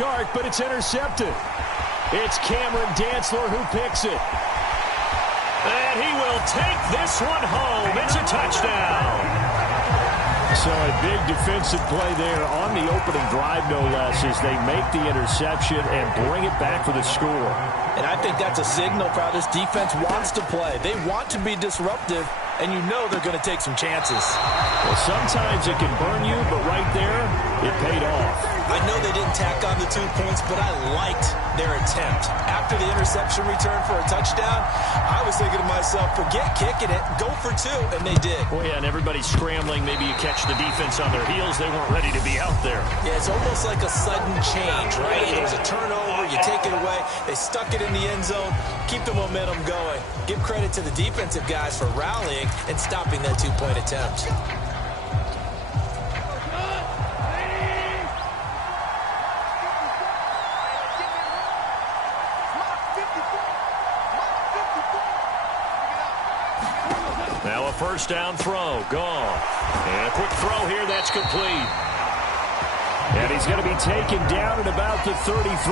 chart, but it's intercepted. It's Cameron Dantzler who picks it. And he will take this one home. It's a touchdown. So a big defensive play there on the opening drive, no less, as they make the interception and bring it back for the score. And I think that's a signal for how this defense wants to play. They want to be disruptive, and you know they're going to take some chances. Well, sometimes it can burn you, but right there, it paid off. I know they didn't tack on the 2 points, but I liked their attempt. After the interception return for a touchdown, I was thinking to myself, forget kicking it, go for 2, and they did. Well, yeah, and everybody's scrambling. Maybe you catch the defense on their heels. They weren't ready to be out there. Yeah, it's almost like a sudden change, right? There's a turnover, you take it away, they stuck it in the end zone, keep the momentum going. Give credit to the defensive guys for rallying and stopping that 2-point attempt. Now a first down throw, gone. And a quick throw here, that's complete. And he's going to be taken down at about the 33.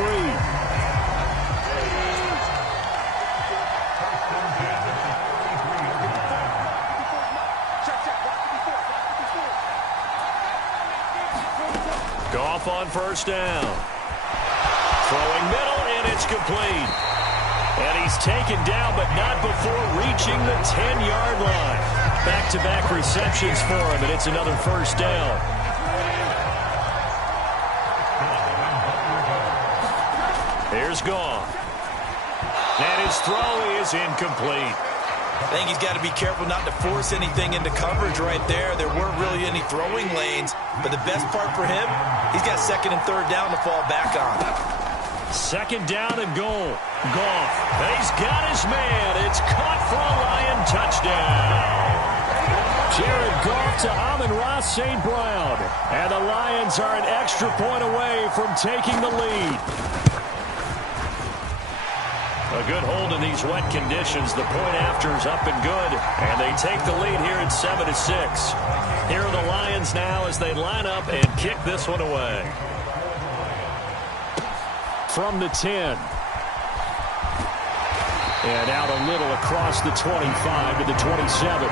Goff on first down. Throwing middle, and it's complete. And he's taken down, but not before reaching the 10-yard line. Back-to-back receptions for him, and it's another first down. Here's Goff. And his throw is incomplete. I think he's got to be careful not to force anything into coverage right there. There weren't really any throwing lanes, but the best part for him, he's got second and third down to fall back on. Second down and goal. Goff. He's got his man. It's caught for a Lion touchdown. Jared Goff to Amon-Ra St. Brown. And the Lions are an extra point away from taking the lead. A good hold in these wet conditions. The point after is up and good. And they take the lead here at 7-6. Here are the Lions now as they line up and kick this one away. From the 10. And out a little across the 25 to the 27.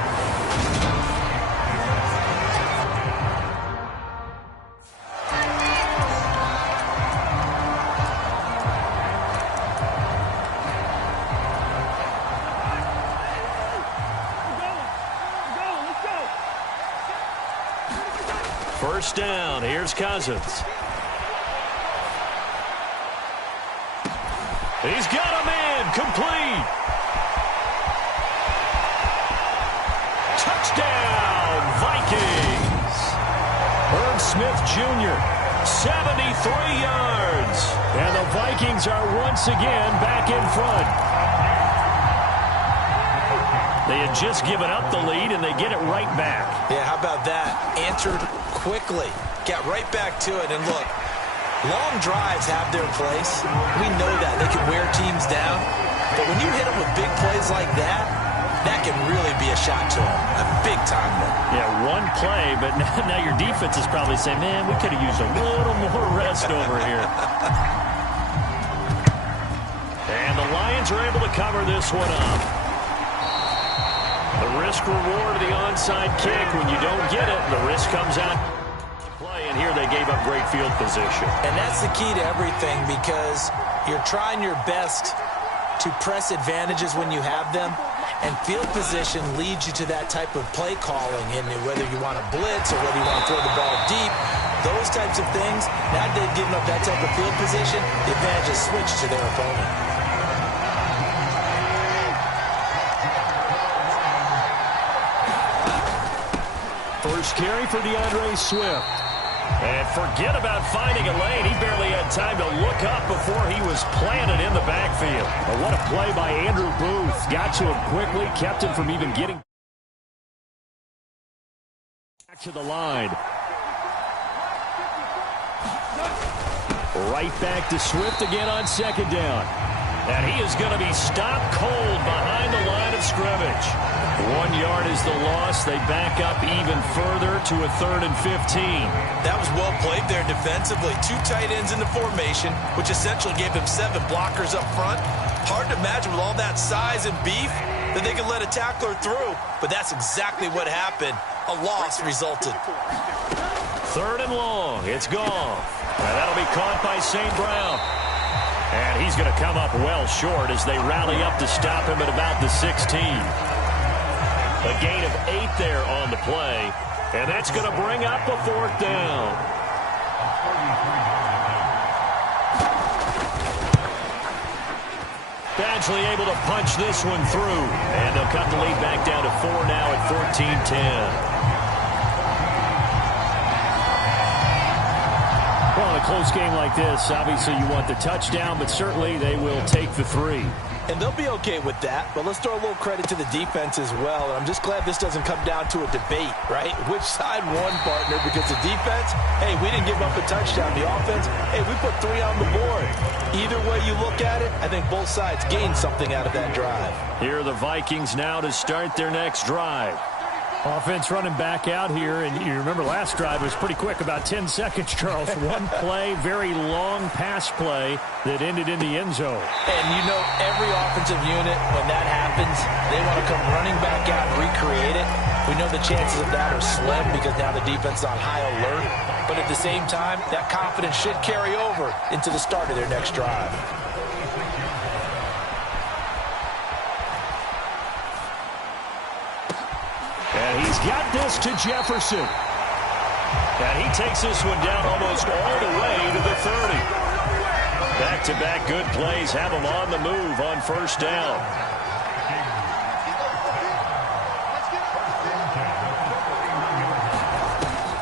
First down. Here's Cousins. He's got a man. Complete. Touchdown, Vikings. Herb Smith Jr., 73 yards. And the Vikings are once again back in front. They had just given up the lead, and they get it right back. Yeah, how about that? Answered quickly. Got right back to it. And look, long drives have their place. We know that. They can wear teams down. But when you hit them with big plays like that, that can really be a shot to them. A big-time one. Yeah, one play, but now your defense is probably saying, man, we could have used a little more rest over here. And the Lions are able to cover this one up. The risk-reward of the onside kick. When you don't get it, the risk comes out. And here they gave up great field position. And that's the key to everything, because you're trying your best to press advantages when you have them, and field position leads you to that type of play calling, and whether you want to blitz or whether you want to throw the ball deep, those types of things. Now that they've given up that type of field position, the advantage is switched to their opponent. First carry for DeAndre Swift. And forget about finding a lane. He barely had time to look up before he was planted in the backfield. But what a play by Andrew Booth. Got to him quickly, kept him from even getting back to the line. Right back to Swift again on second down. And he is going to be stopped cold behind the line of scrimmage. 1 yard is the loss. They back up even further to a 3rd and 15. That was well played there defensively. 2 tight ends in the formation, which essentially gave them 7 blockers up front. Hard to imagine with all that size and beef that they could let a tackler through, but that's exactly what happened. A loss resulted. 3rd and long. It's gone. And that'll be caught by St. Brown. And he's going to come up well short as they rally up to stop him at about the 16. A gain of 8 there on the play. And that's going to bring up a 4th down. Badgley able to punch this one through. And they'll cut the lead back down to 4 now at 14-10. Well, in a close game like this, obviously you want the touchdown, but certainly they will take the 3. And they'll be okay with that, but let's throw a little credit to the defense as well. And I'm just glad this doesn't come down to a debate, right? Which side won, partner? Because the defense, hey, we didn't give up a touchdown. The offense, hey, we put 3 on the board. Either way you look at it, I think both sides gained something out of that drive. Here are the Vikings now to start their next drive. Offense running back out here, and you remember last drive was pretty quick, about 10 seconds, Charles. One play, very long pass play that ended in the end zone. And you know every offensive unit, when that happens, they want to come running back out and recreate it. We know the chances of that are slim because now the defense is on high alert. But at the same time, that confidence should carry over into the start of their next drive. And he's got this to Jefferson. And he takes this one down almost all the way to the 30. Back-to-back good plays have him on the move on 1st down.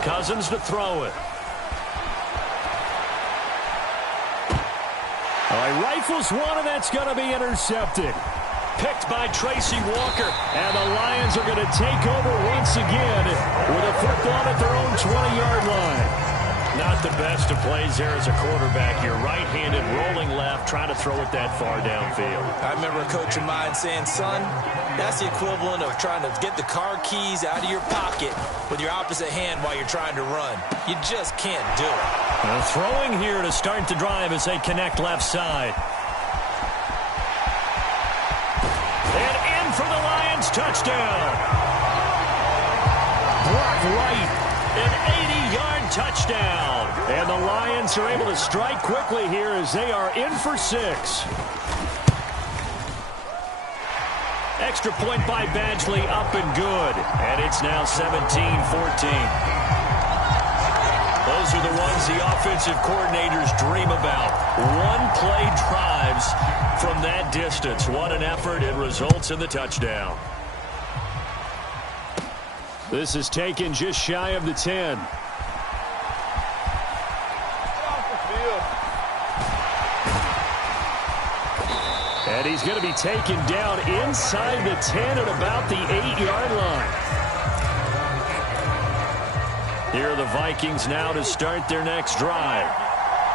Cousins to throw it. All right, rifles one, and that's going to be intercepted. Picked by Tracy Walker, and the Lions are going to take over once again with a football at their own 20-yard line. Not the best of plays there as a quarterback. You're right-handed, rolling left, trying to throw it that far downfield. I remember a coach of mine saying, son, that's the equivalent of trying to get the car keys out of your pocket with your opposite hand while you're trying to run. You just can't do it. Throwing here to start the drive as they connect left side. And in for the Lions, touchdown. Brock Wright, an 80-yard touchdown. And the Lions are able to strike quickly here as they are in for 6. Extra point by Badgley, up and good. And it's now 17-14. Those are the ones the offensive coordinators dream about. One-play drives from that distance. What an effort. It results in the touchdown. This is taken just shy of the 10. And he's going to be taken down inside the 10 at about the 8-yard line. Here are the Vikings now to start their next drive.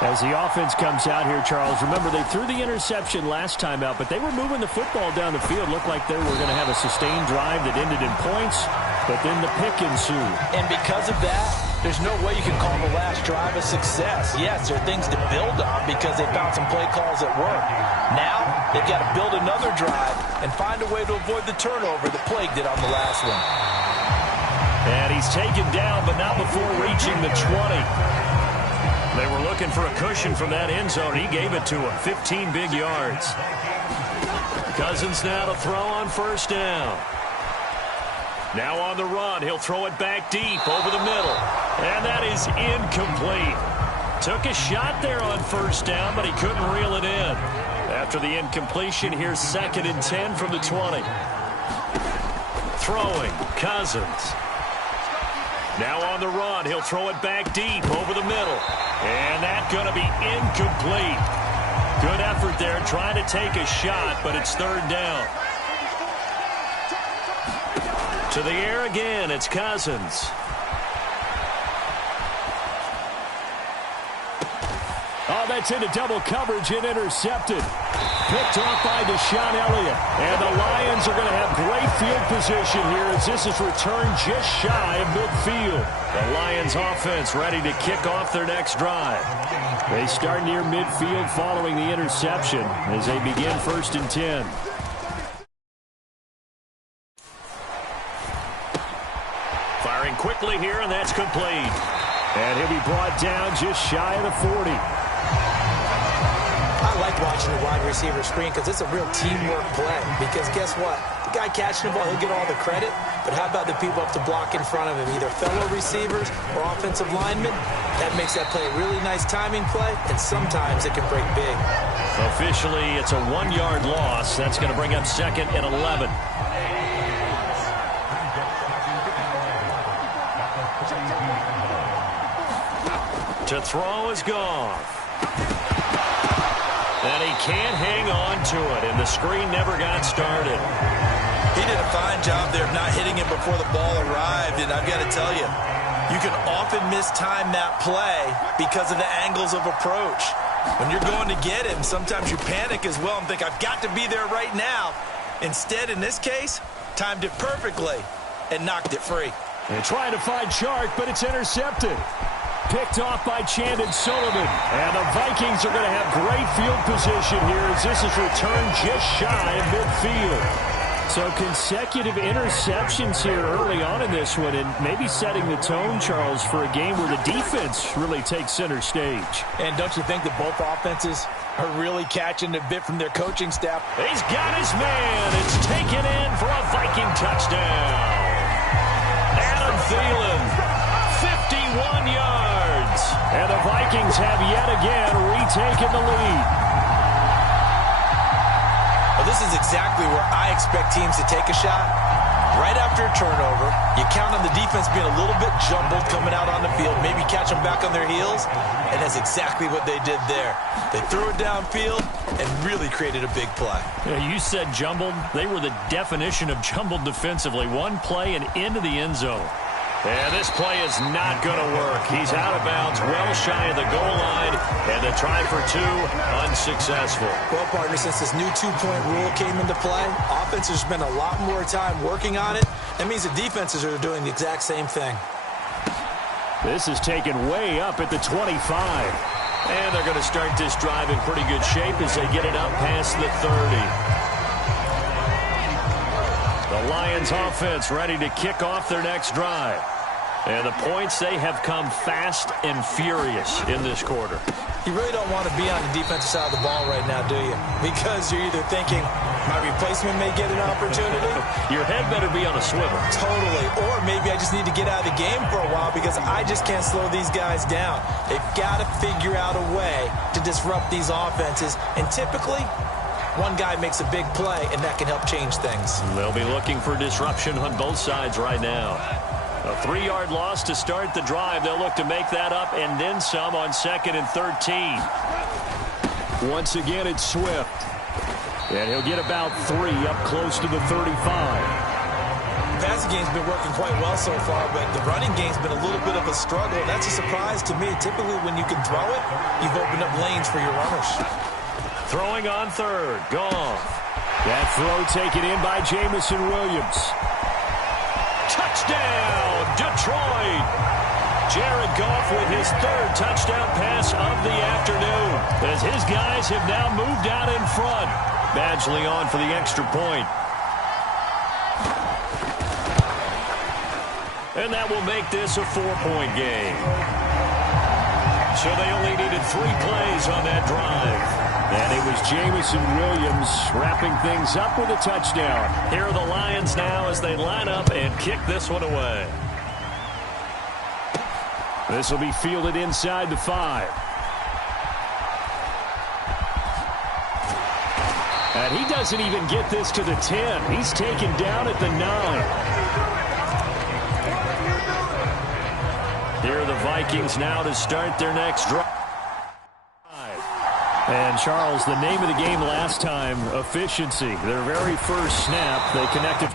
As the offense comes out here, Charles, remember they threw the interception last time out, but they were moving the football down the field. Looked like they were going to have a sustained drive that ended in points, but then the pick ensued. And because of that, there's no way you can call the last drive a success. Yes, there are things to build on because they found some play calls that work. Now, they've got to build another drive and find a way to avoid the turnover that plagued it on the last one. And he's taken down, but not before reaching the 20. They were looking for a cushion from that end zone. He gave it to him. 15 big yards. Cousins now to throw on 1st down. Now on the run. He'll throw it back deep over the middle. And that is incomplete. Took a shot there on 1st down, but he couldn't reel it in. After the incompletion, here's 2nd and 10 from the 20. Throwing, Cousins. Now on the run, he'll throw it back deep over the middle. And that's going to be incomplete. Good effort there, trying to take a shot, but it's 3rd down. To the air again, it's Cousins. On that's into double coverage and intercepted. Picked off by Deshaun Elliott. And the Lions are going to have great field position here as this is returned just shy of midfield. The Lions offense ready to kick off their next drive. They start near midfield following the interception as they begin 1st and 10. Firing quickly here, and that's complete. And he'll be brought down just shy of the 40. I like watching the wide receiver screen because it's a real teamwork play. Because guess what? The guy catching the ball, he'll get all the credit. But how about the people up to block in front of him, either fellow receivers or offensive linemen? That makes that play a really nice timing play, and sometimes it can break big. Officially, it's a 1-yard loss. That's going to bring up 2nd and 11. To throw is Goff. And he can't hang on to it, and the screen never got started. He did a fine job there of not hitting him before the ball arrived, and I've got to tell you, you can often mistime that play because of the angles of approach. When you're going to get him, sometimes you panic as well and think, I've got to be there right now. Instead, in this case, timed it perfectly and knocked it free. They're trying to find Chark, but it's intercepted. Picked off by Chandon Sullivan. And the Vikings are going to have great field position here as this is returned just shy of midfield. So consecutive interceptions here early on in this one, and maybe setting the tone, Charles, for a game where the defense really takes center stage. And don't you think that both offenses are really catching a bit from their coaching staff? He's got his man. It's taken in for a Viking touchdown. Adam Thielen, 51 yards. And the Vikings have yet again retaken the lead. Well, this is exactly where I expect teams to take a shot. Right after a turnover, you count on the defense being a little bit jumbled coming out on the field, maybe catch them back on their heels, and that's exactly what they did there. They threw it downfield and really created a big play. Yeah, you said jumbled. They were the definition of jumbled defensively. One play and into the end zone. And this play is not going to work. He's out of bounds, well shy of the goal line, and the try for 2, unsuccessful. Well, partner, since this new two-point rule came into play, offenses spend a lot more time working on it. That means the defenses are doing the exact same thing. This is taken way up at the 25. And they're going to start this drive in pretty good shape as they get it up past the 30. The Lions offense ready to kick off their next drive. And the points, they have come fast and furious in this quarter. You really don't want to be on the defensive side of the ball right now, do you? Because you're either thinking, my replacement may get an opportunity. Your head better be on a swivel. Totally. Or maybe I just need to get out of the game for a while because I just can't slow these guys down. They've got to figure out a way to disrupt these offenses. And typically, one guy makes a big play, and that can help change things. They'll be looking for disruption on both sides right now. A 3-yard loss to start the drive. They'll look to make that up and then some on 2nd and 13. Once again, it's Swift. And he'll get about 3 up close to the 35. The passing game's been working quite well so far, but the running game's been a little bit of a struggle. That's a surprise to me. Typically, when you can throw it, you've opened up lanes for your runners. Throwing on 3rd. Goff. That throw taken in by Jamison Williams. Touchdown, Detroit. Jared Goff with his 3rd touchdown pass of the afternoon. As his guys have now moved out in front. Badgley on for the extra point. And that will make this a 4-point game. So they only needed 3 plays on that drive. And it was Jamison Williams wrapping things up with a touchdown. Here are the Lions now as they line up and kick this one away. This will be fielded inside the 5. And he doesn't even get this to the 10. He's taken down at the 9. Here are the Vikings now to start their next drive. And, Charles, the name of the game last time, efficiency. Their very first snap, they connected.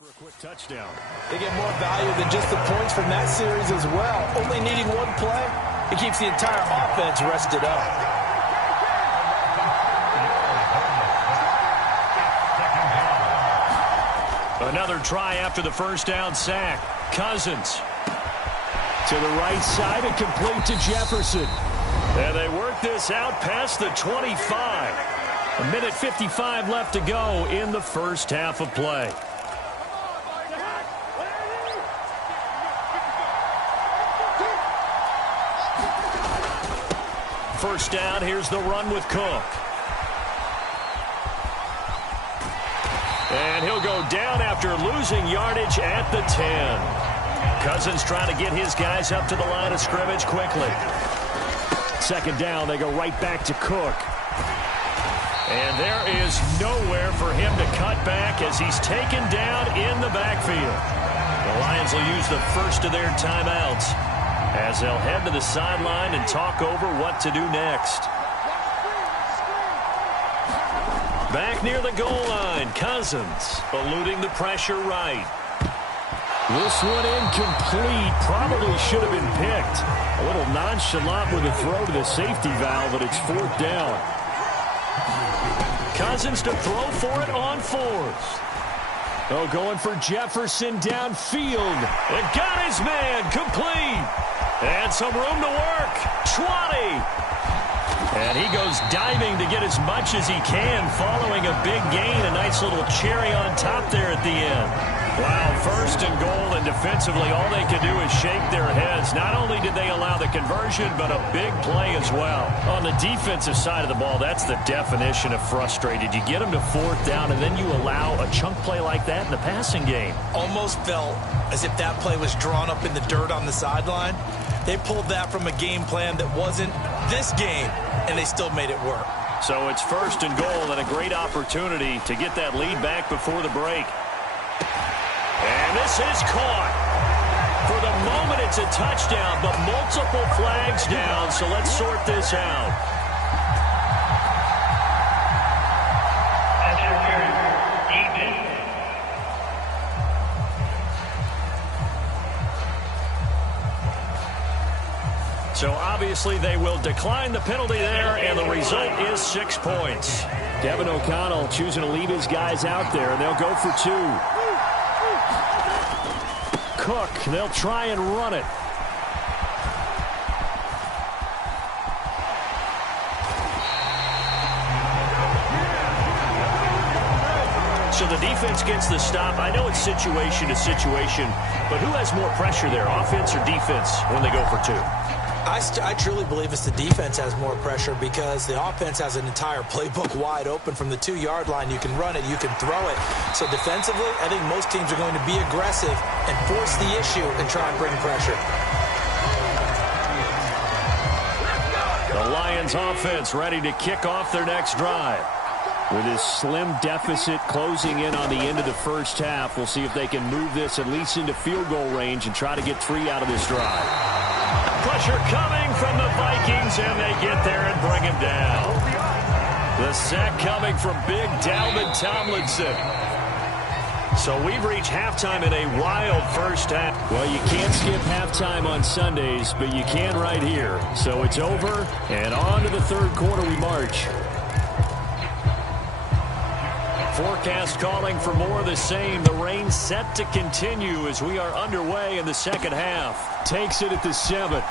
For a quick touchdown. They get more value than just the points from that series as well. Only needing one play, it keeps the entire offense rested up. Another try after the first down sack. Cousins. To the right side and complete to Jefferson. And they work this out past the 25. A minute 55 left to go in the first half of play. First down, here's the run with Cook. And he'll go down after losing yardage at the 10. Cousins trying to get his guys up to the line of scrimmage quickly. Second down, they go right back to Cook. And there is nowhere for him to cut back as he's taken down in the backfield. The Lions will use the first of their timeouts as they'll head to the sideline and talk over what to do next. Back near the goal line, Cousins eluding the pressure right. This one incomplete. Probably should have been picked. A little nonchalant with a throw to the safety valve, but it's fourth down. Cousins to throw for it on fourth. Oh, going for Jefferson downfield. And got his man complete. And some room to work. 20. And he goes diving to get as much as he can following a big gain. A nice little cherry on top there at the end. Wow, first and goal, and defensively all they could do is shake their heads. Not only did they allow the conversion, but a big play as well. On the defensive side of the ball, that's the definition of frustrated. You get them to fourth down, and then you allow a chunk play like that in the passing game. Almost felt as if that play was drawn up in the dirt on the sideline. They pulled that from a game plan that wasn't this game, and they still made it work. So it's first and goal and a great opportunity to get that lead back before the break. And this is caught. For the moment, it's a touchdown, but multiple flags down, so let's sort this out. So obviously they will decline the penalty there, and the result is 6 points. Kevin O'Connell choosing to leave his guys out there, and they'll go for two. Cook, they'll try and run it. So the defense gets the stop. I know it's situation to situation, but who has more pressure there, offense or defense, when they go for two? I truly believe it's the defense has more pressure because the offense has an entire playbook wide open from the 2-yard line. You can run it, you can throw it. So defensively, I think most teams are going to be aggressive and force the issue and try and bring pressure. The Lions offense ready to kick off their next drive. With his slim deficit closing in on the end of the first half, we'll see if they can move this at least into field goal range and try to get 3 out of this drive. Pressure coming from the Vikings, and they get there and bring him down. The sack coming from big Dalvin Tomlinson. So we've reached halftime in a wild first half. Well, you can't skip halftime on Sundays, but you can right here. So it's over, and on to the third quarter we march. Forecast calling for more of the same. The rain set to continue as we are underway in the second half. Takes it at the 7.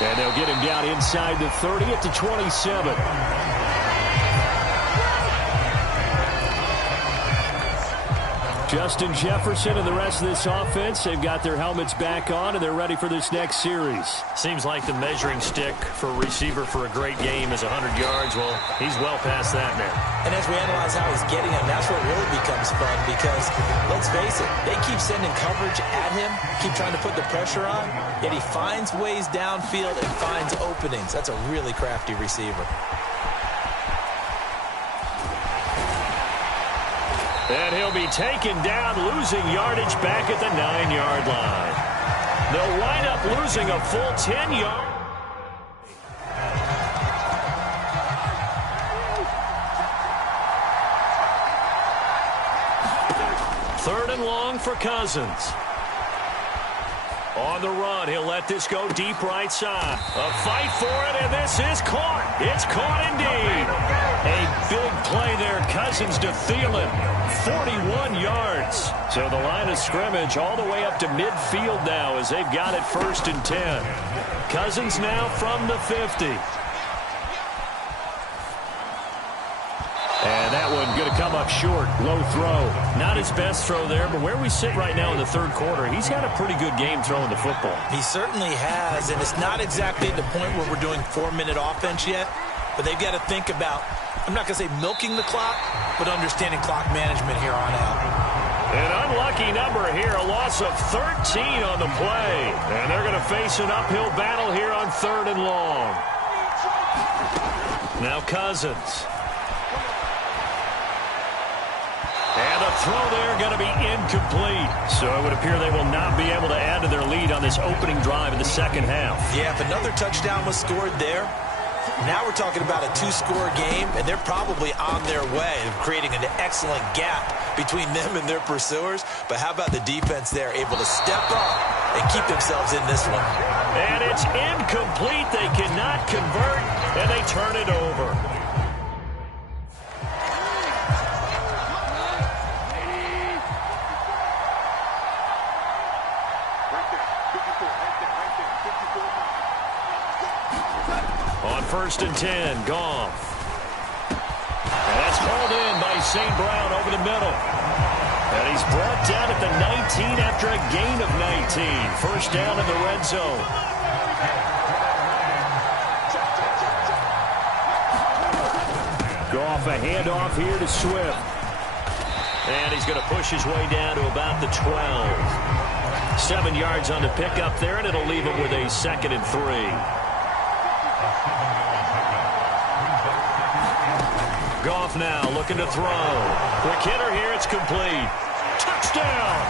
And they'll get him down inside the 30 at the 27. Justin Jefferson and the rest of this offense, they've got their helmets back on, and they're ready for this next series. Seems like the measuring stick for a receiver for a great game is 100 yards. Well, he's well past that now. And as we analyze how he's getting them, that's what really becomes fun because, let's face it, they keep sending coverage at him, keep trying to put the pressure on, yet he finds ways downfield and finds openings. That's a really crafty receiver. And he'll be taken down, losing yardage back at the 9-yard line. They'll wind up losing a full 10 yards. 3rd and long for Cousins. On the run, he'll let this go deep right side. A fight for it, and this is caught. It's caught indeed. A big play there. Cousins to Thielen. 41 yards. So the line of scrimmage all the way up to midfield now as they've got it 1st and 10. Cousins now from the 50. And that one going to come up short. Low throw. Not his best throw there, but where we sit right now in the 3rd quarter, he's had a pretty good game throwing the football. He certainly has, and it's not exactly at the point where we're doing 4-minute offense yet, but they've got to think about, I'm not going to say milking the clock, but understanding clock management here on out. An unlucky number here, a loss of 13 on the play. And they're going to face an uphill battle here on 3rd and long. Now Cousins. And the throw there going to be incomplete. So it would appear they will not be able to add to their lead on this opening drive in the 2nd half. Yeah, if another touchdown was scored there, now we're talking about a 2-score game, and they're probably on their way of creating an excellent gap between them and their pursuers. But how about the defense there, able to step up and keep themselves in this one? And it's incomplete. They cannot convert, and they turn it over. On 1st and 10, Goff. And that's hauled in by St. Brown over the middle. And he's brought down at the 19 after a gain of 19. 1st down in the red zone. Goff, a handoff here to Swift. And he's going to push his way down to about the 12. 7 yards on the pickup there, and it'll leave him with a 2nd and 3. Goff now looking to throw. Quick hitter here. It's complete. Touchdown.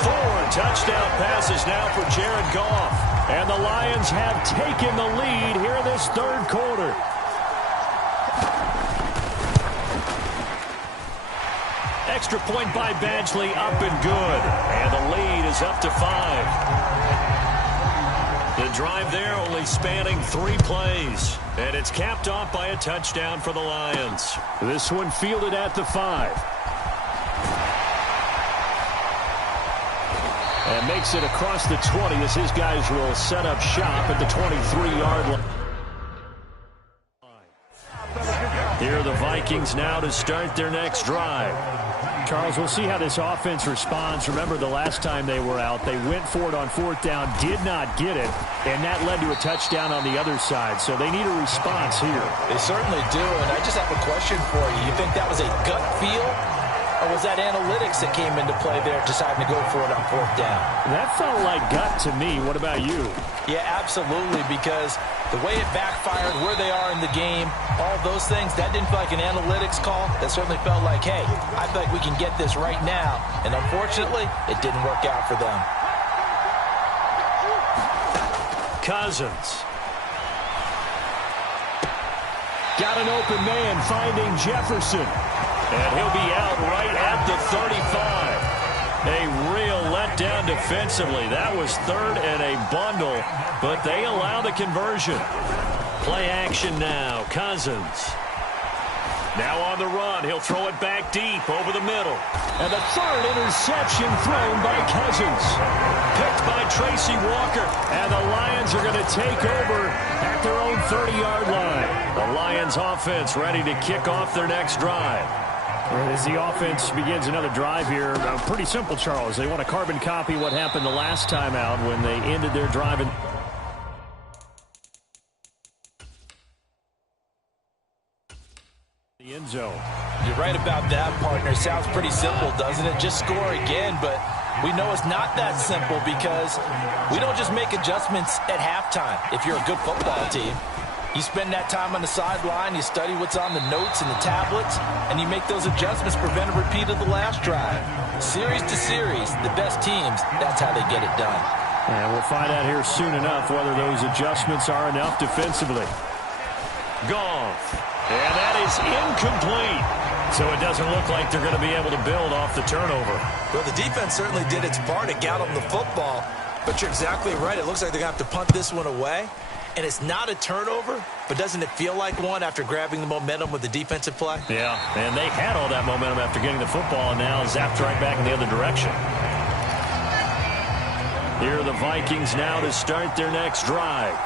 4 touchdown passes now for Jared Goff. And the Lions have taken the lead here in this 3rd quarter. Extra point by Badgley, up and good. And the lead is up to 5. The drive there only spanning 3 plays. And it's capped off by a touchdown for the Lions. This one fielded at the 5. And makes it across the 20 as his guys will set up shop at the 23-yard line. Here are the Vikings now to start their next drive. Charles, we'll see how this offense responds. Remember, the last time they were out, they went for it on 4th down, did not get it, and that led to a touchdown on the other side. So they need a response here. They certainly do, and I just have a question for you. You think that was a gut feel, or was that analytics that came into play there deciding to go for it on 4th down? That felt like gut to me. What about you? Yeah, absolutely, because the way it backfired, where they are in the game, all those things, that didn't feel like an analytics call. That certainly felt like, hey, I feel like we can get this right now. And unfortunately, it didn't work out for them. Cousins. Got an open man finding Jefferson. And he'll be out right at the 35. A real letdown defensively. That was 3rd and a bundle, but they allow the conversion. Play action now. Cousins. Now on the run. He'll throw it back deep over the middle. And the 3rd interception thrown by Cousins. Picked by Tracy Walker. And the Lions are going to take over at their own 30-yard line. The Lions offense ready to kick off their next drive. As the offense begins another drive here, pretty simple, Charles. They want to carbon copy what happened the last time out when they ended their drive in the end zone. You're right about that, partner. Sounds pretty simple, doesn't it? Just score again, but we know it's not that simple because we don't just make adjustments at halftime if you're a good football team. You spend that time on the sideline, you study what's on the notes and the tablets, and you make those adjustments, prevent a repeat of the last drive. Series to series, the best teams, that's how they get it done. And we'll find out here soon enough whether those adjustments are enough defensively. Goff. And that is incomplete. So it doesn't look like they're going to be able to build off the turnover. Well, the defense certainly did its part to get them the football, but you're exactly right. It looks like they're going to have to punt this one away, and it's not a turnover, but doesn't it feel like one after grabbing the momentum with the defensive play? Yeah, and they had all that momentum after getting the football, and now zapped right back in the other direction. Here are the Vikings now to start their next drive.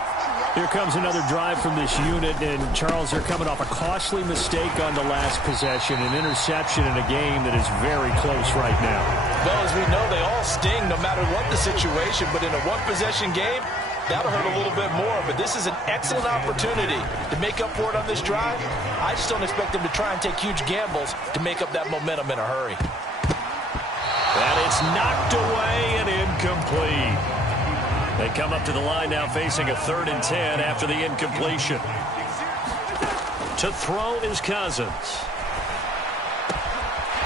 Here comes another drive from this unit, and Charles, they're coming off a costly mistake on the last possession, an interception in a game that is very close right now. Well, as we know, they all sting no matter what the situation, but in a one-possession game, that'll hurt a little bit more. But this is an excellent opportunity to make up for it on this drive. I just don't expect them to try and take huge gambles to make up that momentum in a hurry. And it's knocked away and incomplete. They come up to the line now facing a 3rd and 10 after the incompletion. To throw is Cousins.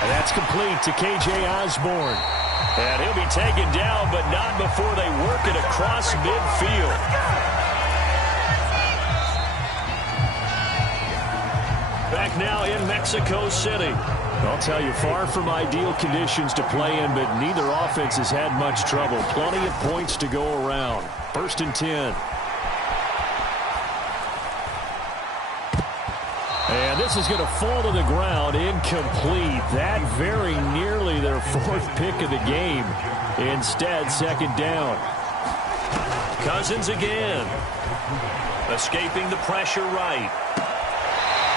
And that's complete to K.J. Osborne. And he'll be taken down, but not before they work it across midfield. Back now in Mexico City. I'll tell you, far from ideal conditions to play in, but neither offense has had much trouble. Plenty of points to go around. 1st and 10. And this is going to fall to the ground, incomplete. That very nearly their 4th pick of the game. Instead, 2nd down. Cousins again. Escaping the pressure right.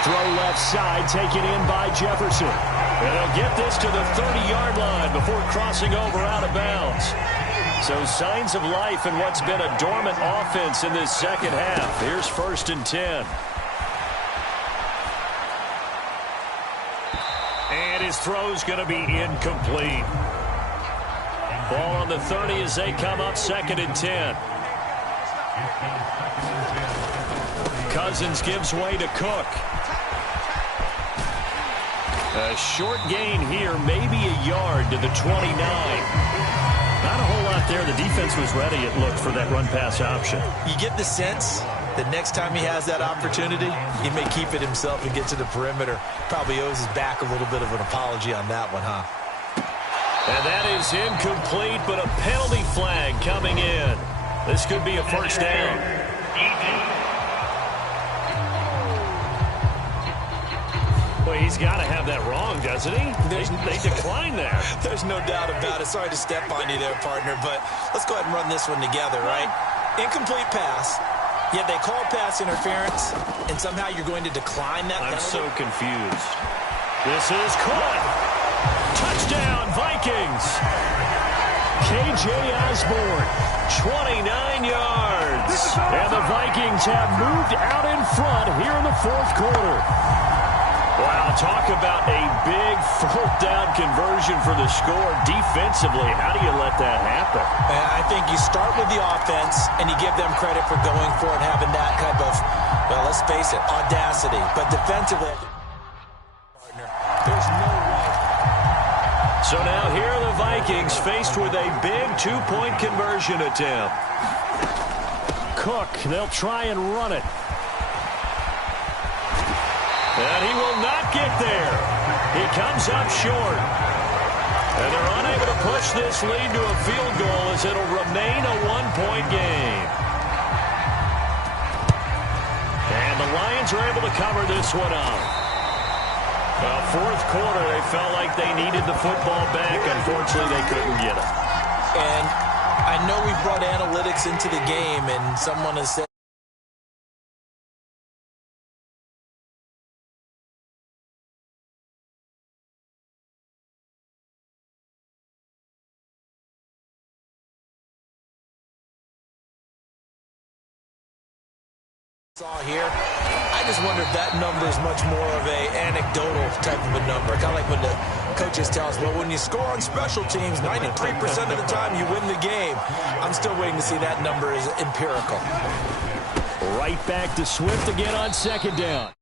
Throw left side, taken in by Jefferson. And they'll get this to the 30-yard line before crossing over out of bounds. So signs of life in what's been a dormant offense in this second half. Here's 1st and 10. And his throw's going to be incomplete. Ball on the 30 as they come up 2nd and 10. Cousins gives way to Cook. A short gain here, maybe a yard to the 29. Not a whole lot there. The defense was ready, it looked, for that run-pass option. You get the sense that next time he has that opportunity, he may keep it himself and get to the perimeter. Probably owes his back a little bit of an apology on that one, huh? And that is incomplete, but a penalty flag coming in. This could be a 1st down. Well, he's got to have that wrong, doesn't he? They decline there. There's no doubt about it. Sorry to step on you there, partner, but let's go ahead and run this one together, right? Incomplete pass, yet they call pass interference, and somehow you're going to decline that penalty? I'm so confused. This is caught. Touchdown, Vikings. K.J. Osborne, 29 yards. And the Vikings have moved out in front here in the 4th quarter. Wow, talk about a big 4th down conversion for the score. Defensively, how do you let that happen? I think you start with the offense, and you give them credit for going for it and having that type of, well, let's face it, audacity. But defensively, partner, there's no way. So now here are the Vikings faced with a big 2-point conversion attempt. Cook, they'll try and run it. And he will not get there. He comes up short. And they're unable to push this lead to a field goal as it'll remain a 1-point game. And the Lions are able to cover this one up. Well, 4th quarter, they felt like they needed the football back. Unfortunately, they couldn't get it. And I know we brought analytics into the game, and someone has said, saw here. I just wonder if that number is much more of a anecdotal type of a number. Kind of like when the coaches tell us, well, when you score on special teams, 93% of the time you win the game. I'm still waiting to see that number is empirical. Right back to Swift again on 2nd down.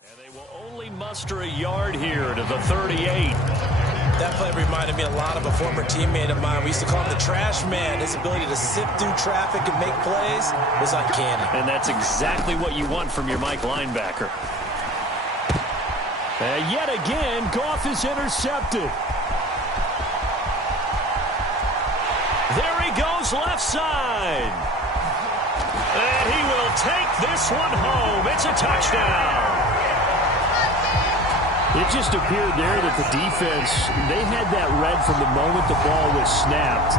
And they will only muster a yard here to the 38. That play reminded me a lot of a former teammate of mine. We used to call him the trash man. His ability to sift through traffic and make plays was uncanny. And that's exactly what you want from your Mike linebacker. And yet again, Goff is intercepted. There he goes left side. And he will take this one home. It's a touchdown. It just appeared there that the defense, they had that read from the moment the ball was snapped.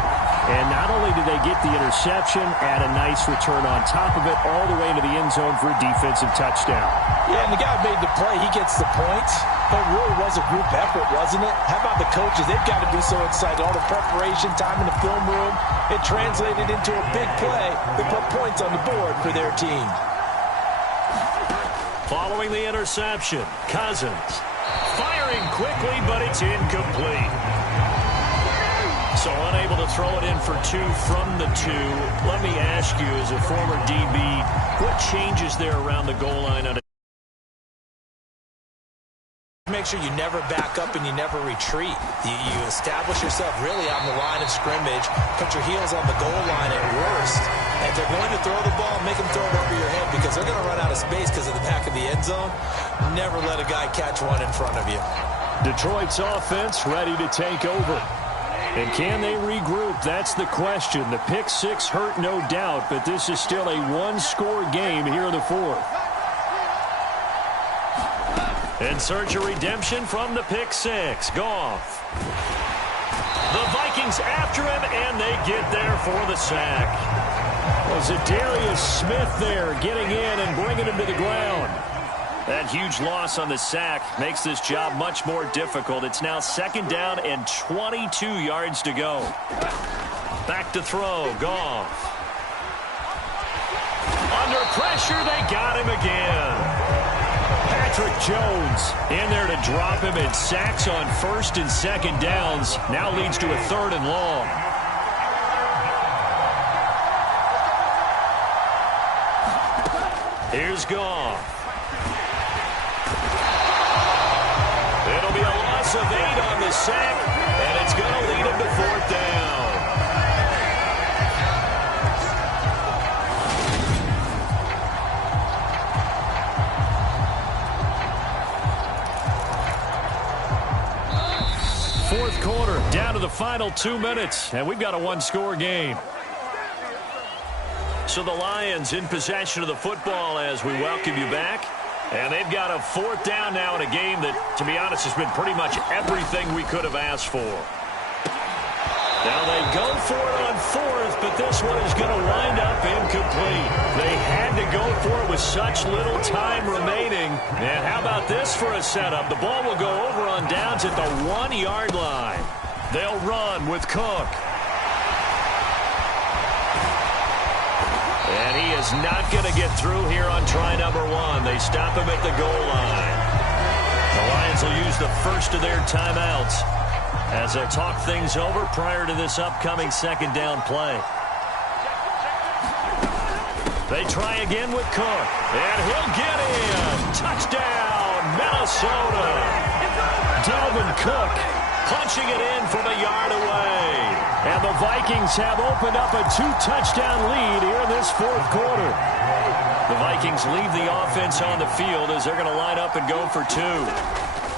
And not only did they get the interception, add a nice return on top of it, all the way into the end zone for a defensive touchdown. Yeah, and the guy who made the play, he gets the points. But it really was a group effort, wasn't it? How about the coaches? They've got to be so excited. All the preparation, time in the film room, it translated into a big play that put points on the board for their team. Following the interception, Cousins. Firing quickly, but it's incomplete. So unable to throw it in for 2 from the 2. Let me ask you, as a former DB, what changes there around the goal line on a Make sure you never back up and you never retreat. You establish yourself really on the line of scrimmage, put your heels on the goal line at worst. And if they're going to throw the ball, make them throw it over your head because they're going to run out of space because of the back of the end zone. Never let a guy catch one in front of you. Detroit's offense ready to take over. And can they regroup? That's the question. The pick 6 hurt, no doubt, but this is still a one-score game here in the 4th. In search of redemption from the pick 6. Goff. The Vikings after him, and they get there for the sack. Was it Darius Smith there getting in and bringing him to the ground? That huge loss on the sack makes this job much more difficult. It's now 2nd down and 22 yards to go. Back to throw. Goff. Under pressure, they got him again. Patrick Jones in there to drop him, and sacks on 1st and 2nd downs. Now leads to a 3rd and long. Here's Goff. It'll be a loss of 8 on the sack, and it's going to lead him to 4th down. Fourth quarter, down to the final 2 minutes, and we've got a one-score game. So the Lions in possession of the football as we welcome you back. And they've got a 4th down now in a game that, to be honest, has been pretty much everything we could have asked for. Now they go for it on 4th, but this one is going to wind up incomplete. They had to go for it with such little time remaining. And how about this for a setup? The ball will go over on downs at the 1-yard line. They'll run with Cook. And he is not going to get through here on try number 1. They stop him at the goal line. The Lions will use the first of their timeouts as they'll talk things over prior to this upcoming 2nd down play. They try again with Cook. And he'll get in. Touchdown, Minnesota. Dalvin Cook punching it in from a yard away. And the Vikings have opened up a 2-touchdown lead here in this 4th quarter. The Vikings leave the offense on the field as they're going to line up and go for 2.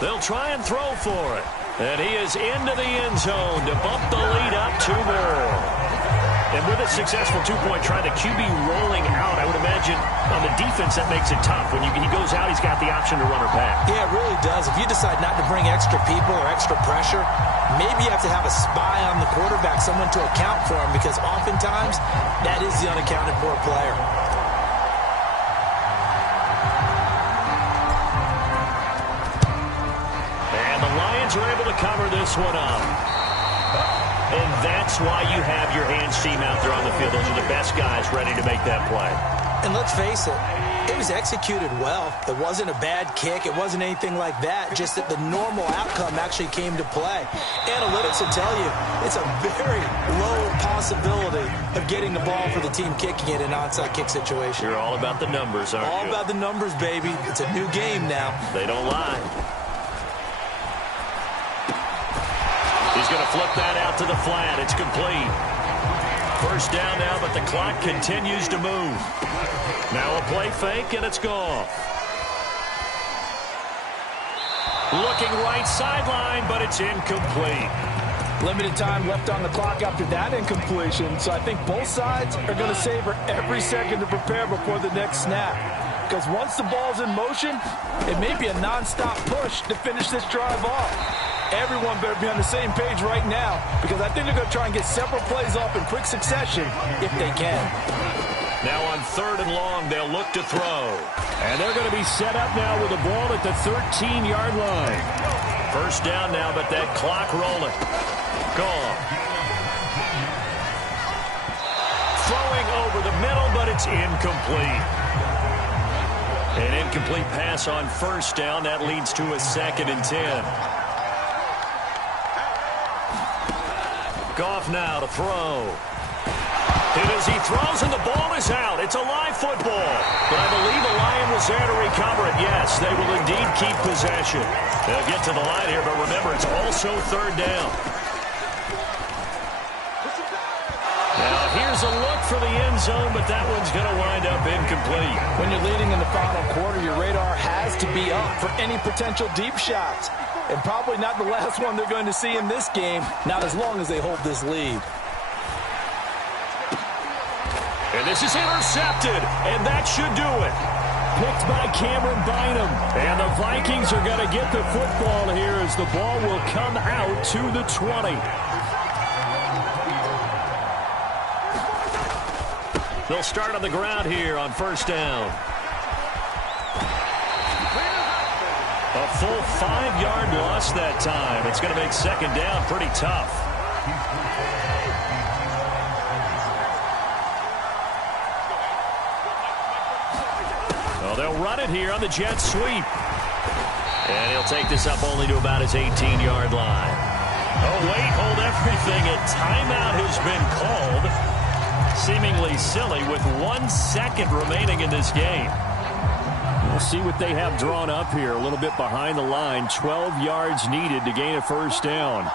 They'll try and throw for it. And he is into the end zone to bump the lead up 2 more. And with a successful 2-point try, the QB rolling out, I would imagine on the defense that makes it tough. When he goes out, he's got the option to run or pass. Yeah, it really does. If you decide not to bring extra people or extra pressure, maybe you have to have a spy on the quarterback, someone to account for him, because oftentimes that is the unaccounted for player. And the Lions are able to cover this one up. And that's why you have your hands team out there on the field. Those are the best guys ready to make that play. And let's face it, it was executed well. It wasn't a bad kick. It wasn't anything like that. Just that the normal outcome actually came to play. Analytics will tell you it's a very low possibility of getting the ball for the team kicking it in an onside kick situation. You're all about the numbers, aren't you? All about the numbers, baby. It's a new game now. They don't lie. He's going to flip that out to the flat. It's complete. First down now, but the clock continues to move. Now a play fake, and it's gone. Looking right sideline, but it's incomplete. Limited time left on the clock after that incompletion, so I think both sides are going to savor every second to prepare before the next snap. Because once the ball's in motion, it may be a nonstop push to finish this drive off. Everyone better be on the same page right now, because I think they're going to try and get several plays off in quick succession if they can. Now on 3rd and long, they'll look to throw. And they're going to be set up now with the ball at the 13-yard line. First down now, but that clock rolling. Gone. Throwing over the middle, but it's incomplete. An incomplete pass on first down. That leads to a 2nd and 10. Goff now to throw. And as he throws, and the ball is out. It's a live football. But I believe the Lion was there to recover it. Yes, they will indeed keep possession. They'll get to the line here, but remember, it's also 3rd down. Now, here's a look for the end zone, but that one's going to wind up incomplete. When you're leading in the final quarter, your radar has to be up for any potential deep shots. And probably not the last one they're going to see in this game, not as long as they hold this lead. And this is intercepted, and that should do it. Picked by Cameron Bynum. And the Vikings are going to get the football here as the ball will come out to the 20. They'll start on the ground here on first down. A full 5-yard loss that time. It's going to make second down pretty tough. Well, they'll run it here on the jet sweep. And he'll take this up only to about his 18-yard line. Oh, wait, hold everything. A timeout has been called. Seemingly silly with 1 second remaining in this game. We'll see what they have drawn up here. A little bit behind the line. 12 yards needed to gain a first down.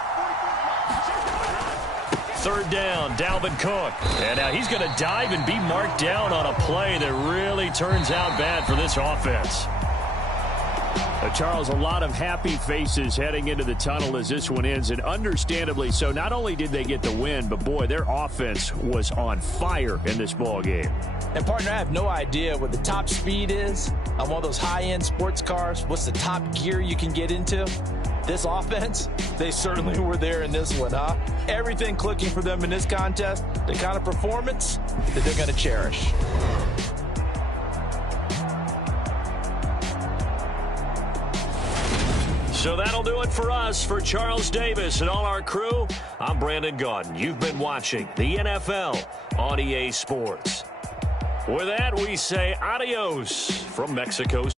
3rd down, Dalvin Cook. And now he's going to dive and be marked down on a play that really turns out bad for this offense. Charles, a lot of happy faces heading into the tunnel as this one ends, and understandably so. Not only did they get the win, but boy, their offense was on fire in this ball game. And partner, I have no idea what the top speed is on one of those high-end sports cars. What's the top gear you can get into? This offense, they certainly were there in this one, huh? Everything clicking for them in this contest, the kind of performance that they're going to cherish. So that'll do it for us. For Charles Davis and all our crew, I'm Brandon Gaudin. You've been watching the NFL on EA Sports. With that, we say adios from Mexico.